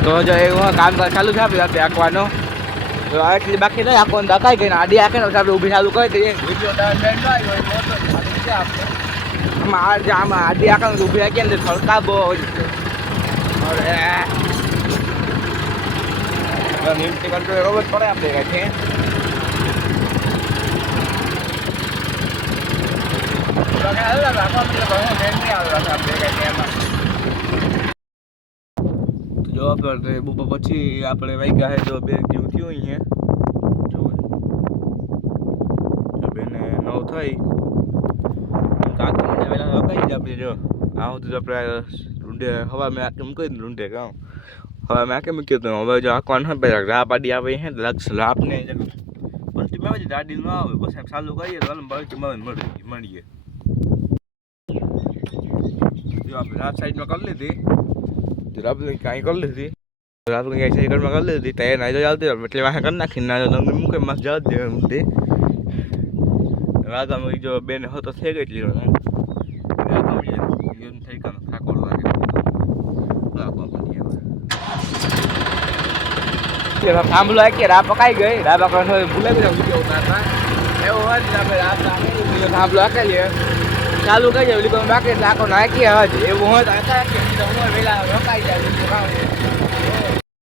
તો જો એવું કામ ચાલુ છે આપણે આંકવાનો તો આટલી બાકી નહીં આંકવાનું દકાઈ ગઈ ને આડી આંકે ને આપણે ઊભી ચાલુ કરી દઈએ આમાં આડી આંકવાનું ઊભી આંકીએ ને થડકા બહુ નિફ્ટી કંટ્રોલ રોજ પડે આપણે કાંઈ છે જો આપણે બપોર પછી આપણે વાગ્યા છે જો 2 જેવું થયું અહીંયા જો બેને 9 થઈ કાકા મને વેલા રોકાઈ જ આપણે જો આવું તો આપણે રૂંડે હવા મેં આકે મૂકી દીધું રૂંડે કાં હવે મેં આકે મૂક્યું હતું હવે જો આંકવાનું હોય પછી રા પાડી આવે છે લક્ષ લાભને પલટી માં દાડી ન આવે પછી ચાલુ કરીએ તો બળકી મળીએ જો આપણે રાત સાઈડમાં કરી લીધી આપણે કાંઈ કરી લીધી આપણે ક્યાંય સાઈડમાં કરી લીધી ત્યાં ના જો ચાલતી એટલે વાહ કરી નાખી ના તમને મૂકે મસ્ત જવા દે મૂકે વાગામાં જો બેને હતો થઈ ગઈ એટલી થઈ કામ થાકોડ લાગે થાંભલો કે રા પકાઈ ગઈ રા પકડવાનો ભૂલે ગયો ઉતારતા એવું હોય ને આપણે રાત થાંભલો હાકેલીએ ચાલુ કરી જાય બાકી એટલે આખો નાખીએ હજ એવું હોય તો વેલા રોકાઈ જાય